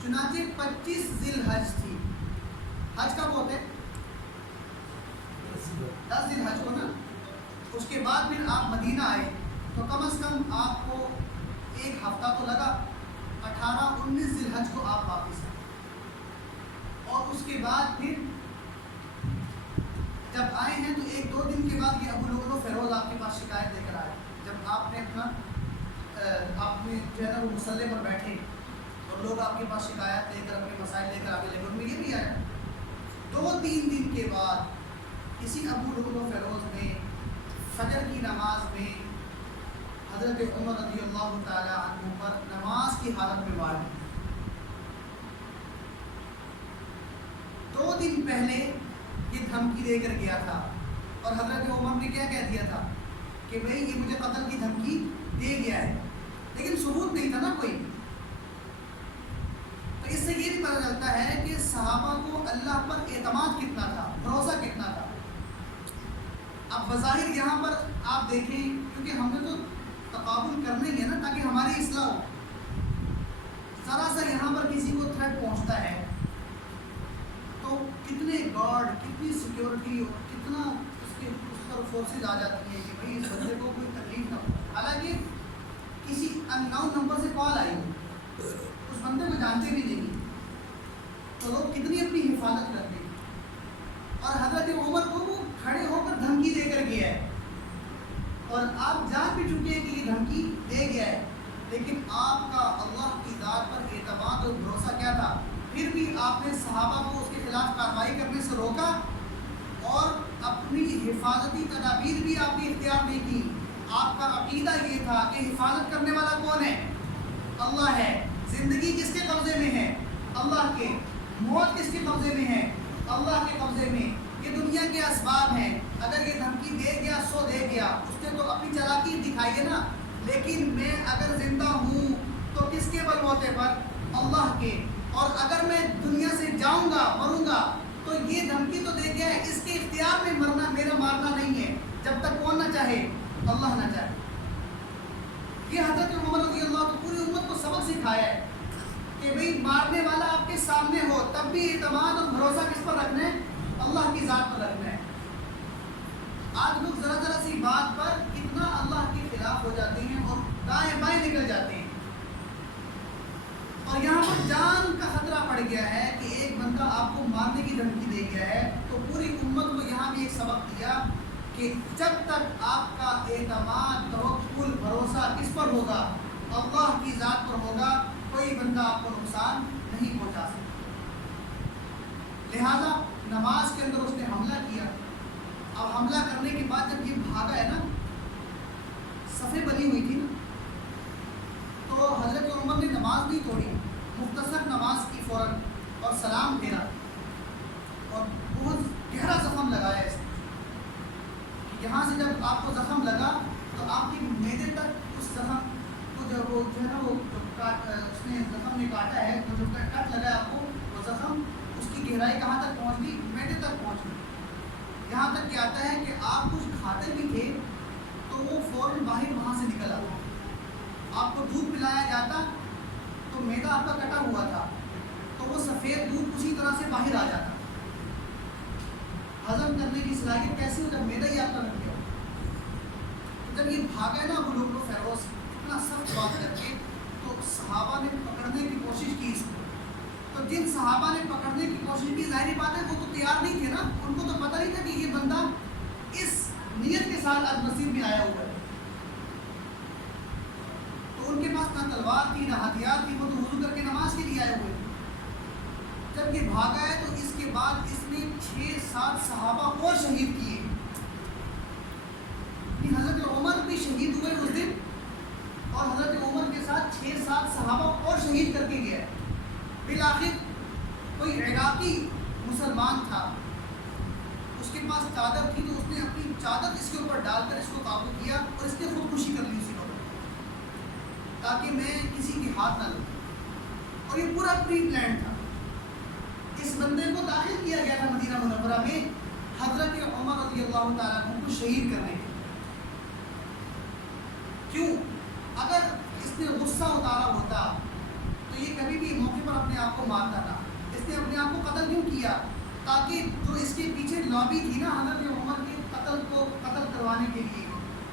چنانچہ 25 ذی الحج تھی. حج کب ہوتے؟ 10 ذی الحج کو نا. اس کے بعد پھر آپ مدینہ آئے تو کم از کم آپ کو ایک ہفتہ تو لگا. 18-19 ذی الحج کو آپ واپس آئے، اور اس کے بعد پھر جب آئے ہیں تو 1-2 دن کے بعد یہ ابو لؤلؤ فیروز آپ کے پاس شکایت لے کر آئے، جب آپ نے آپ نے جو ہے نا وہ مسلح پر بیٹھے اور لوگ آپ کے پاس شکایت لے کر اپنے مسائل لے کر آگے لے کر، ان میں یہ بھی آیا 2-3 دن کے بعد اسی ابو لؤلؤ فیروز نے فجر کی نماز میں حضرت عمر رضی اللہ تعالی عنہ پر نماز کی حالت میں وار کی۔ 2 دن پہلے یہ دھمکی دے کر گیا تھا، اور حضرت عمر نے کیا کہہ دیا تھا کہ بھئی یہ مجھے قتل کی دھمکی دے گیا ہے، لیکن ثبوت نہیں تھا نا کوئی۔ تو اس سے یہ بھی پتہ چلتا ہے کہ صحابہ کو اللہ پر اعتماد کتنا تھا، بھروسہ کتنا تھا۔ اب بظاہر یہاں پر آپ دیکھیں، کیونکہ ہم نے تو تقابل کرنے گے نا تاکہ ہماری اصلاح ہو، ذرا سا یہاں پر کسی کو تھریٹ پہنچتا ہے تو کتنے گارڈ، کتنی سیکیورٹی اور کتنا اس پر فورسز آ جاتی ہیں کہ بھئی اس بندے کو کوئی تکلیف نہ ہو۔ حالانکہ کسی ان نون نمبر سے کال آئی ہو، اس بندے کو جانتے بھی نہیں، تو لوگ کتنی اپنی حفاظت کرتے ہیں، اور حضرت عمر کو وہ کھڑے ہو کر دھمکی دے کر گیا ہے، اور آپ جان بھی چکے ہیں کہ یہ دھمکی دے گیا ہے، لیکن آپ کا اللہ کی ذات پر اعتماد اور بھروسہ کیا تھا؟ پھر بھی آپ نے صحابہ کو اس کے خلاف کارروائی کرنے سے روکا، اور اپنی حفاظتی تدابیر بھی آپ نے اختیار نہیں کی۔ آپ کا عقیدہ یہ تھا کہ حفاظت کرنے والا کون ہے؟ اللہ ہے۔ زندگی کس کے قبضے میں ہے؟ اللہ کے۔ موت کس کے قبضے میں ہے؟ اللہ کے قبضے میں۔ یہ دنیا کے اسباب ہیں، اگر یہ دھمکی دے گیا سو دے گیا، اس نے تو اپنی چالاکی دکھائی ہے نا، لیکن میں اگر زندہ ہوں تو کس کے بلبوتے پر؟ اللہ کے۔ اور اگر میں دنیا سے جاؤں گا، مروں گا، تو یہ دھمکی تو دے گیا ہے، اس کے اختیار میں مرنا، میرا مارنا نہیں ہے، جب تک کون نہ چاہے؟ اللہ نہ چاہے۔ یہ حضرت عمر رضی اللہ عنہ پوری امت کو سبق سکھایا ہے کہ بھئی مارنے والا آپ کے سامنے ہو تب بھی اعتماد اور بھروسہ کس پر رکھنا ہے؟ اللہ کی ذات پر رکھنا ہے۔ آج لوگ ذرا ذرا سی بات پر کتنا اللہ کے خلاف ہو جاتے ہیں اور دائیں بائیں نکل جاتے ہیں، اور یہاں پر جان کا خطرہ پڑ گیا ہے کہ ایک بندہ آپ کو مارنے کی دھمکی دے گیا ہے، تو پوری امت کو یہاں بھی ایک سبق دیا کہ جب تک آپ کا اعتماد، توکل، بھروسہ کس پر ہوگا؟ اللہ کی ذات پر ہوگا، کوئی بندہ آپ کو نقصان نہیں پہنچا سکتا۔ لہذا نماز کے اندر اس نے حملہ کیا۔ اب حملہ کرنے کے بعد جب یہ بھاگا ہے نا، صفیں بنی ہوئی تھی نا، تو حضرت عمر نے نماز نہیں توڑی، مختصر نماز کی فوراً، اور سلام پھیرا، اور بہت گہرا زخم لگایا اس نے۔ یہاں سے جب آپ کو زخم لگا تو آپ کی معدے تک اس زخم کو جو ہے نا وہ اس نے زخم نے کاٹا ہے، وہ جو کٹ لگا ہے آپ کو، وہ زخم اس کی گہرائی کہاں تک پہنچ گئی؟ معدے تک پہنچ گئی۔ یہاں تک کہ آتا ہے کہ آپ کچھ کھاتے بھی تھے تو وہ فوراً باہر وہاں سے نکل آتا۔ آپ کو دودھ پلایا جاتا تو معدہ آپ کا کٹا ہوا تھا، تو وہ سفید دودھ اسی طرح سے باہر آ جاتا۔ ہضم کرنے کی صلاحیت کیسی ہو جب معدہ ہی آپ کا رکھ گیا؟ جب یہ بھاگا ہے نا ابو لؤلؤ فیروز اتنا سخت بات کر کے، تو صحابہ نے پکڑنے کی کوشش کی اس کو، تو جن صحابہ نے پکڑنے کی کوشش کی، ظاہری بات ہے وہ تو تیار نہیں تھے نا، ان کو تو پتہ نہیں تھا کہ یہ بندہ اس نیت کے ساتھ آج مسجد میں آیا ہوا ہے، تو ان کے پاس نہ تلوار تھی نہ ہتھیار تھی، وہ تو وضو کر کے نماز کے لیے آئے ہوئے تھے۔ جب یہ بھاگا ہے تو اس کے بعد اس نے 6-7 صحابہ اور شہید کیے۔ حضرت عمر بھی شہید ہوئے اس دن، اور حضرت عمر کے ساتھ 6-7 صحابہ اور شہید کر کے گیا۔ بالآخر کوئی عراقی مسلمان تھا، اس کے پاس چادر تھی، تو اس نے اپنی چادر اس کے اوپر ڈال کر اس کو قابو کیا، اور اس نے خودکشی کر لی اسی وقت، تاکہ میں کسی کی ہاتھ نہ لوں۔ اور یہ پورا پری پلان تھا۔ اس بندے کو داخل کیا گیا تھا مدینہ منورہ میں حضرت عمر رضی اللہ تعالیٰ عنہ کو شہید کرنے کے۔ کیوں؟ اگر اس نے غصہ اتارا ہوتا تو یہ کبھی بھی موقع پر اپنے آپ کو مارتا تھا۔ اس نے اپنے آپ کو قتل کیوں کیا؟ تاکہ جو اس کے پیچھے لابی تھی نا حضرت عمر کے قتل کروانے کے لیے،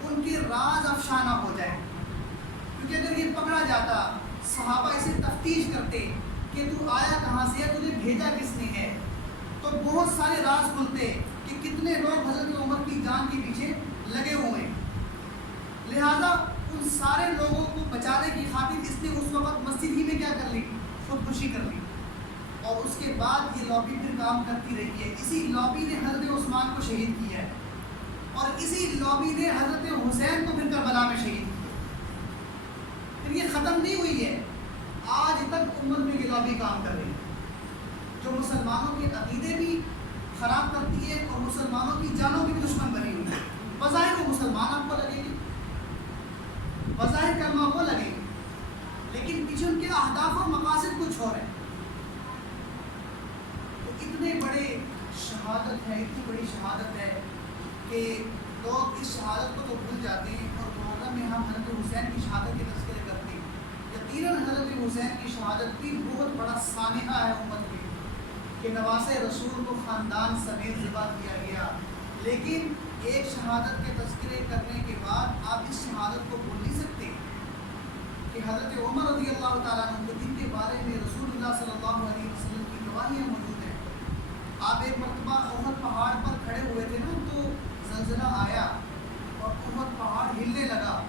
ان کے راز افشانہ ہو جائے، کیونکہ اگر یہ پکڑا جاتا، صحابہ اسے تفتیش کرتے کہ تو آیا کہاں سے ہے, تجھے بھیجا کس نے ہے. تو بہت سارے راز کھلتے کہ کتنے لوگ حضرت عمر کی جان کے پیچھے لگے ہوئے ہیں. لہذا ان سارے لوگوں کو بچانے کی خاطر اس نے اس وقت مسجد ہی میں کیا کر لی, خودکشی کر لی. اور اس کے بعد یہ لابی پھر کام کرتی رہی ہے. اسی لابی نے حضرت عثمان کو شہید کیا ہے, اور اسی لابی نے حضرت حسین کو پھر کربلا میں شہید کیا. پھر یہ ختم نہیں ہوئی ہے, آج تک امت میں یہ لابی کام کر رہی ہے, جو مسلمانوں کے عقیدے بھی خراب کرتی ہے اور مسلمانوں کی جانوں کی دشمن بنی ہوئی ہے. بظاہر وہ مسلمان آپ کو لگے گی, بظاہر کلمہ کو لگے گی, لیکن پیچھے ان کے اہداف اور مقاصد کچھ اور ہیں. تو اتنے بڑے شہادت ہے, اتنی بڑی شہادت ہے کہ لوگ اس شہادت کو تو بھول جاتے ہیں, اور محرم میں ہم حضرت حسین کی شہادت کے تذکرے کرتے ہیں. یقیناً حضرت حسین کی شہادت بھی بہت بڑا سانحہ ہے امت میں کہ نواسے رسول کو خاندان سمیت ذبح کیا گیا. لیکن ایک شہادت کے تذکرے کرنے کے بعد آپ اس شہادت کو بھول نہیں سکتے کہ حضرت عمر رضی اللہ تعالیٰ عنہ جن کے بارے میں رسول اللہ صلی اللہ علیہ وسلم کی گواہیاں موجود ہیں. آپ ایک مرتبہ احد پہاڑ پر کھڑے ہوئے تھے نا, تو زلزلہ آیا اور احد پہاڑ ہلنے لگا.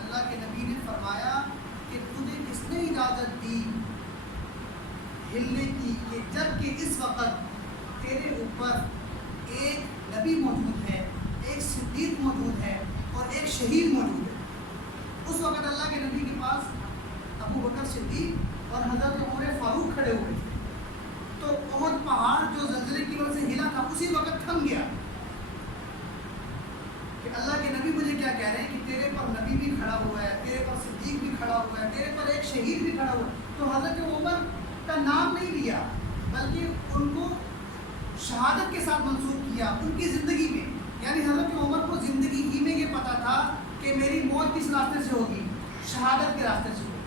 اللہ کے نبی نے فرمایا کہ تجھے کس نے اجازت دی ہلنے کی, کہ جب کہ اس وقت تیرے اوپر ایک نبی موجود ہے, ایک صدیق موجود ہے اور ایک شہید موجود ہے. اس وقت اللہ کے نبی کے پاس ابو بکر صدیق اور حضرت عمر فاروق کھڑے ہوئے تھے. تو احد پہاڑ جو زلزلے کی وجہ سے ہلا تھا اسی وقت تھم گیا کہ اللہ کے نبی مجھے کیا کہہ رہے ہیں کہ تیرے پر نبی بھی کھڑا ہوا ہے, تیرے پر صدیق بھی کھڑا ہوا ہے, تیرے پر ایک شہید بھی کھڑا ہوا ہے. تو حضرت عمر کا نام نہیں لیا بلکہ ان کو شہادت کے ساتھ منسوخ کیا ان کی زندگی میں. یعنی حضرت عمر کو زندگی ہی میں یہ پتہ تھا کہ میری موت کس راستے سے ہوگی, شہادت کے راستے سے ہوگی.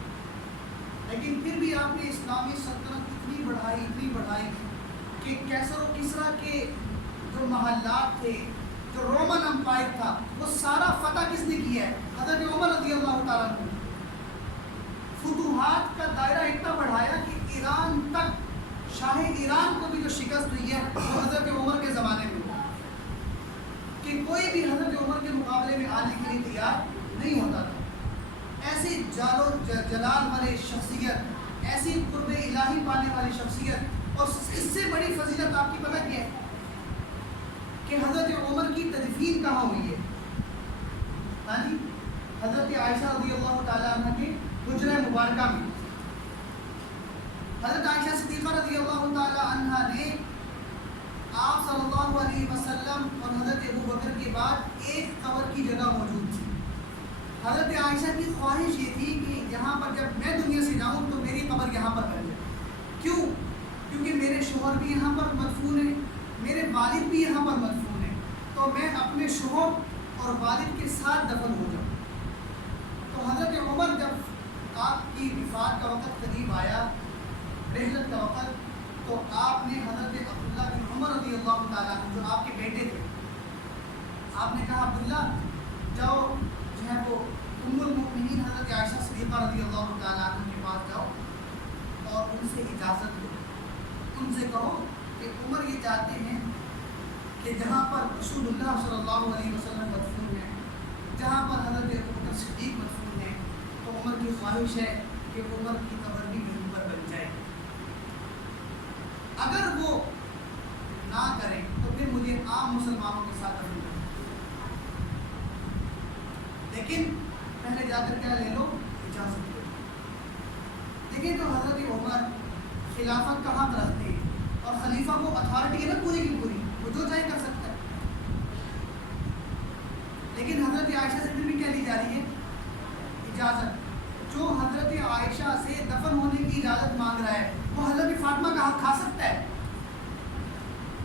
لیکن پھر بھی آپ نے اسلامی سلطنت اتنی بڑھائی کہ کیسر و کسریٰ کے جو محلات تھے, جو رومن امپائر تھا, وہ سارا فتح کس نے کیا ہے, حضرت عمر رضی اللہ تعالیٰ عنہ. فتوحات کا دائرہ اتنا بڑھایا کہ ایران تک, شاہ ایران کو بھی جو شکست ہوئی ہے وہ حضرت عمر کے زمانے میں ہوئی, کہ کوئی بھی حضرت عمر کے مقابلے میں آنے کے لیے تیار نہیں ہوتا تھا. ایسی جال و جلال والے شخصیت, ایسی قرب الہی پانے والی شخصیت, اور اس سے بڑی فضیلت آپ کی پتہ کیا ہے کہ حضرت عمر کی تدفین کہاں ہوئی ہے. ہاں جی, حضرت عائشہ رضی اللہ تعالیٰ عنہ کے حجرہ مبارکہ میں. حضرت عائشہ صدیقہ رضی اللہ تعالیٰ عنہ نے آپ صلی اللہ علیہ وسلم اور حضرت ابو بکر کے بعد ایک قبر کی جگہ موجود تھی. حضرت عائشہ کی خواہش یہ تھی کہ یہاں پر جب میں دنیا سے جاؤں تو میری قبر یہاں پر بن جائے. کیوں؟ کیونکہ میرے شوہر بھی یہاں پر مدفون ہیں, میرے والد بھی یہاں پر مدفون ہیں, تو میں اپنے شوہر اور والد کے ساتھ دفن ہو جاؤں. تو حضرت عمر جب آپ کی وفات کا وقت قریب آیا, رحلت کا وقت, تو آپ نے حضرت عبداللہ بن عمر رضی اللہ تعالیٰ عنہ جو آپ کے بیٹے تھے, آپ نے کہا عبداللہ جاؤ جو ہے وہ ام المؤمنین حضرت عائشہ صدیقہ رضی اللہ تعالیٰ عنہ کے پاس جاؤ اور ان سے اجازت دو. ان سے کہو کہ عمر یہ چاہتے ہیں کہ جہاں پر رسول اللہ صلی اللہ علیہ وسلم مدفون ہیں, جہاں پر حضرت ابوبکر صدیق مدفون ہیں, تو عمر کی خواہش ہے کہ عمر کی قبر بھی یہیں پر بن جائے. اگر وہ نہ کریں تو پھر مجھے عام مسلمانوں کے ساتھ دفن کریں, لیکن پہلے جا کر کیا لے لو, اجازت لے لو. دیکھیں تو حضرت عمر خلافت کا حق رکھتے ہیں, اور خلیفہ کو اتھارٹی ہے نا پوری کی پوری, وہ جو چاہے کر سکتا ہے. لیکن حضرت عائشہ سے پھر بھی کیا لی جا رہی ہے, اجازت. جو حضرت عائشہ سے دفن ہونے کی اجازت مانگ رہا ہے وہ حضرت فاطمہ کا حق کھا سکتا ہے.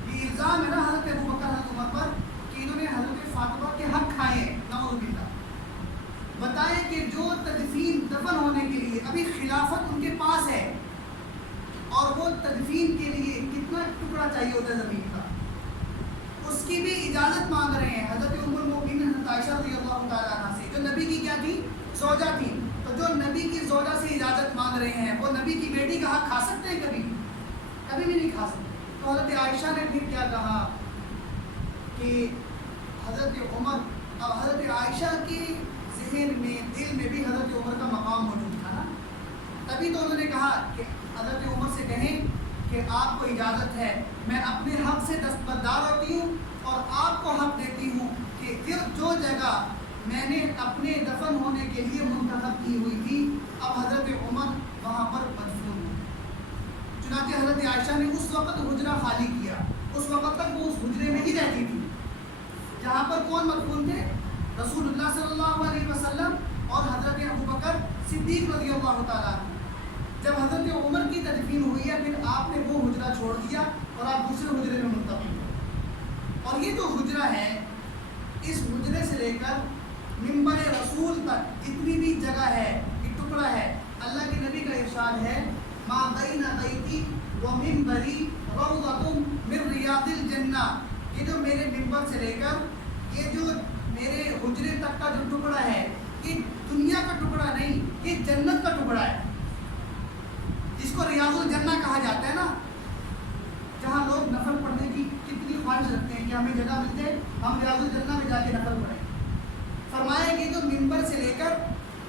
یہ الزام ہے نا حضرت ابوبکر حضرت عمر پر کہ انہوں نے حضرت فاطمہ کے حق کھائے ہیں, نعوذ باللہ. بتائیں کہ جو تدفین دفن ہونے کے لیے ابھی خلافت ان کے پاس ہے, اور وہ تدفین کے لیے کتنا ٹکڑا چاہیے ہوتا ہے زمین کا, اس کی بھی اجازت مانگ رہے ہیں حضرت ام المؤمنین حضرت عائشہ رضی اللہ تعالیٰ عنہ سے, جو نبی کی کیا تھی, زوجہ تھی. تو جو نبی کی زوجہ سے اجازت مانگ رہے ہیں وہ نبی کی بیٹی کا حق کھا سکتے ہیں؟ کبھی کبھی بھی نہیں کھا سکتے. تو حضرت عائشہ نے پھر کیا کہا کہ حضرت عمر، اب حضرت عائشہ کے ذہن میں دل میں بھی حضرت عمر کا مقام موجود تھا نا، تبھی تو انہوں نے کہا کہ حضرت عمر سے کہیں کہ آپ کو اجازت ہے، میں اپنے حق سے دستبردار ہوتی ہوں اور آپ کو حق دیتی ہوں کہ جو جگہ میں نے اپنے دفن ہونے کے لیے منتخب کی ہوئی تھی اب حضرت عمر وہاں پر مدفون ہوں. چنانچہ حضرت عائشہ نے اس وقت حجرہ خالی کیا، اس وقت تک وہ اس حجرے میں ہی رہتی تھی جہاں پر کون مدفون تھے؟ رسول اللہ صلی اللہ علیہ وسلم اور حضرت ابوبکر صدیق رضی اللہ تعالیٰ عنہ. جب حضرت عمر کی تدفین ہوئی ہے پھر آپ نے وہ حجرہ چھوڑ دیا اور آپ دوسرے حجرے میں منتقل ہوئے. اور یہ جو حجرہ ہے اس حجرے سے لے کر منبر رسول تک جتنی بھی جگہ ہے ایک ٹکڑا ہے. اللہ کے نبی کا ارشاد ہے ما بین بیتی و منبری روضۃ من ریاض الجنہ. یہ جو میرے منبر سے لے کر یہ جو میرے حجرے تک کا جو ٹکڑا ہے یہ دنیا کا ٹکڑا نہیں، یہ جنت کا ٹکڑا ہے جس کو ریاض الجنہ کہا جاتا ہے نا، جہاں لوگ نفل پڑھنے کی کتنی خواہش رکھتے ہیں کہ ہمیں جگہ ملتے ہم ریاض الجنہ میں جا کے نفل پڑھیں. فرمایا یہ جو منبر سے لے کر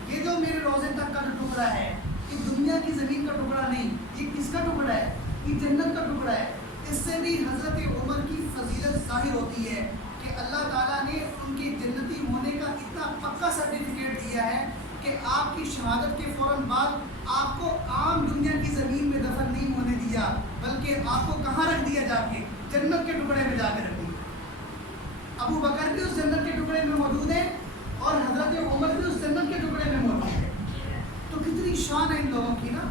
یہ جو میرے روزے تک کا جو ٹکڑا ہے یہ دنیا کی زمین کا ٹکڑا نہیں، یہ کس کا ٹکڑا ہے؟ یہ جنت کا ٹکڑا ہے. اس سے بھی حضرت عمر کی فضیلت ظاہر ہوتی ہے کہ اللہ تعالیٰ نے ان کے جنتی ہونے کا اتنا پکا سرٹیفکیٹ دیا ہے کہ آپ کی شہادت کے فوراً بعد آپ کو عام دنیا کی زمین میں دفن نہیں ہونے دیا بلکہ آپ کو کہاں رکھ دیا؟ جا کے جنت کے ٹکڑے میں جا کے رکھ دیا. ابو بکر بھی اس جنت کے ٹکڑے میں موجود ہے اور حضرت عمر بھی اس جنت کے ٹکڑے میں موجود ہے. تو کتنی شان ہے ان لوگوں کی نا.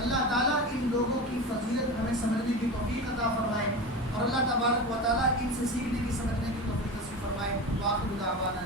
اللہ تعالیٰ ان لوگوں کی فضیلت ہمیں سمجھنے کی توفیق عطا فرمائے اور اللہ تبارک و تعالیٰ ان سے سیکھنے کی سمجھنے کی توفیق نصیب فرمائے. واخر دعوانا